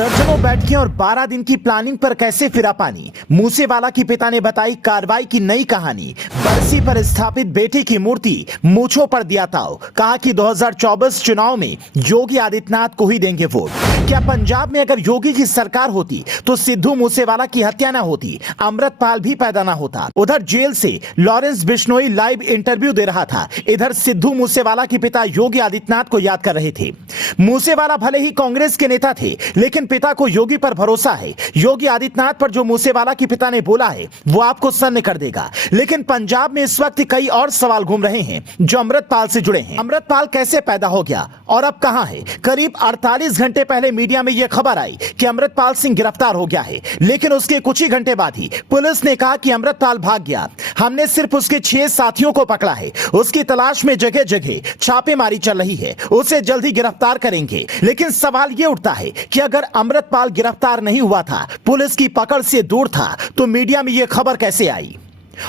दर्जनों बैठकें और 12 दिन की प्लानिंग पर कैसे फिरा पानी। मूसेवाला की पिता ने बताई कार्रवाई की नई कहानी। बरसी पर स्थापित बेटे की मूर्ति मूंछों पर दिया ताव। कहा कि 2024 चुनाव में योगी आदित्यनाथ को ही देंगे वोट। क्या पंजाब में अगर योगी की सरकार होती तो सिद्धू मूसेवाला की हत्या न होती, अमृतपाल भी पैदा न होता। उधर जेल से लॉरेंस बिश्नोई लाइव इंटरव्यू दे रहा था। इधर सिद्धू मूसेवाला के पिता योगी आदित्यनाथ को याद कर रहे थे। मूसेवाला भले ही कांग्रेस के नेता थे, लेकिन पिता को योगी पर भरोसा है। योगी आदित्यनाथ पर जो मूसेवाला के पिता ने बोला है वो आपको सन्न कर देगा। लेकिन पंजाब में इस वक्त कई और सवाल घूम रहे हैं जो अमृतपाल से जुड़े हैं। अमृतपाल कैसे पैदा हो गया और अब कहां है? करीब 48 घंटे पहले मीडिया में यह खबर आई कि अमृतपाल सिंह गिरफ्तार हो गया है, लेकिन उसके कुछ ही घंटे बाद ही पुलिस ने कहा कि अमृतपाल भाग गया। हमने सिर्फ उसके 6 साथियों को पकड़ा है। उसकी तलाश में जगह जगह छापेमारी चल रही है। उसे जल्द ही गिरफ्तार करेंगे। लेकिन सवाल यह उठता है कि अगर अमृतपाल गिरफ्तार नहीं हुआ था, पुलिस की पकड़ से दूर था, तो मीडिया में यह खबर कैसे आई?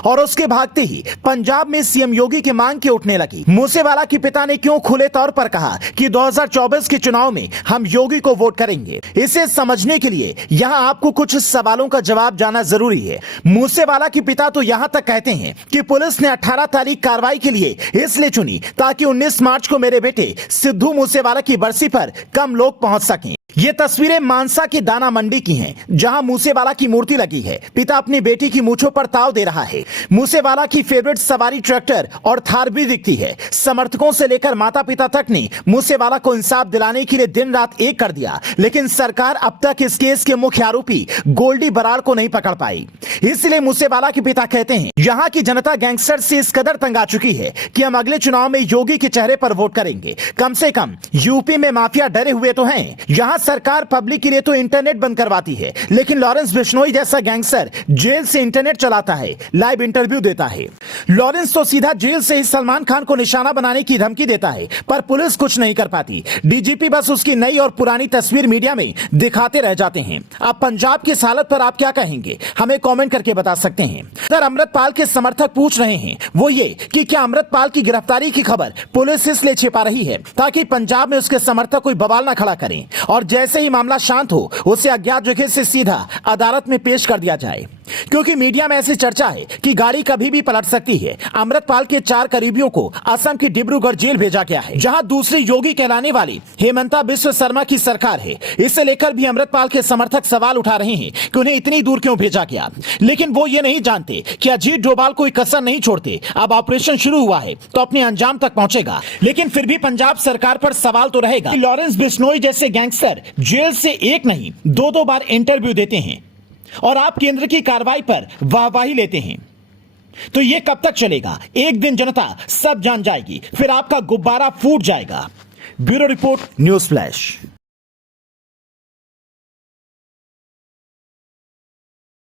और उसके भागते ही पंजाब में सीएम योगी की मांग क्यों उठने लगी? मूसेवाला के पिता ने क्यों खुले तौर पर कहा कि 2024 के चुनाव में हम योगी को वोट करेंगे? इसे समझने के लिए यहां आपको कुछ सवालों का जवाब जानना जरूरी है। मूसेवाला के पिता तो यहां तक कहते हैं कि पुलिस ने 18 तारीख कार्रवाई के लिए इसलिए चुनी ताकि 19 मार्च को मेरे बेटे सिद्धू मूसेवाला की बरसी पर कम लोग पहुंच सकें। ये तस्वीरें मानसा की दाना मंडी की हैं, जहां मूसेवाला की मूर्ति लगी है। पिता अपनी बेटी की मूंछों पर ताव दे रहा है। मूसेवाला की फेवरेट सवारी ट्रैक्टर और थार भी दिखती है। समर्थकों से लेकर माता पिता तक ने मूसेवाला को इंसाफ दिलाने के लिए दिन रात एक कर दिया, लेकिन सरकार अब तक इस केस के मुख्य आरोपी गोल्डी बराड़ को नहीं पकड़ पाई। इसलिए मूसेवाला के पिता कहते हैं, यहाँ की जनता गैंगस्टर से इस कदर तंग आ चुकी है कि हम अगले चुनाव में योगी के चेहरे पर वोट करेंगे। कम से कम यूपी में माफिया डरे हुए तो हैं। यहाँ सरकार पब्लिक के लिए तो इंटरनेट बंद करवाती है, लेकिन लॉरेंस बिश्नोई जैसा गैंगस्टर जेल से इंटरनेट चलाता है, लाइव इंटरव्यू देता है। लॉरेंस तो सीधा जेल से ही सलमान खान को निशाना बनाने की धमकी देता है, पर पुलिस कुछ नहीं कर पाती। डीजीपी बस उसकी नई और पुरानी तस्वीर मीडिया में दिखाते रह जाते हैं। अब पंजाब की इस हालत पर आप क्या कहेंगे? हमें कमेंट करके बता सकते हैं। सर, अमृतपाल के समर्थक पूछ रहे हैं वो ये कि क्या अमृतपाल की गिरफ्तारी की खबर पुलिस इसलिए छिपा रही है ताकि पंजाब में उसके समर्थक कोई बवाल ना खड़ा करें, और जैसे ही मामला शांत हो उसे अज्ञात जगह से सीधा अदालत में पेश कर दिया जाए? क्योंकि मीडिया में ऐसी चर्चा है कि गाड़ी कभी भी पलट सकती है। अमृतपाल के 4 करीबियों को असम की डिब्रूगढ़ जेल भेजा गया है, जहां दूसरी योगी कहलाने वाली हेमंता बिस्व शर्मा की सरकार है। इसे लेकर भी अमृतपाल के समर्थक सवाल उठा रहे हैं कि उन्हें इतनी दूर क्यों भेजा गया। लेकिन वो ये नहीं जानते कि अजीत डोभाल कोई कसर नहीं छोड़ते। अब ऑपरेशन शुरू हुआ है तो अपने अंजाम तक पहुंचेगा। लेकिन फिर भी पंजाब सरकार पर सवाल तो रहेगा। लॉरेंस बिश्नोई जैसे गैंगस्टर जेल से एक नहीं 2-2 बार इंटरव्यू देते हैं और आप केंद्र की कार्रवाई पर वाहवाही लेते हैं, तो यह कब तक चलेगा? एक दिन जनता सब जान जाएगी, फिर आपका गुब्बारा फूट जाएगा। Bureau report, news flash.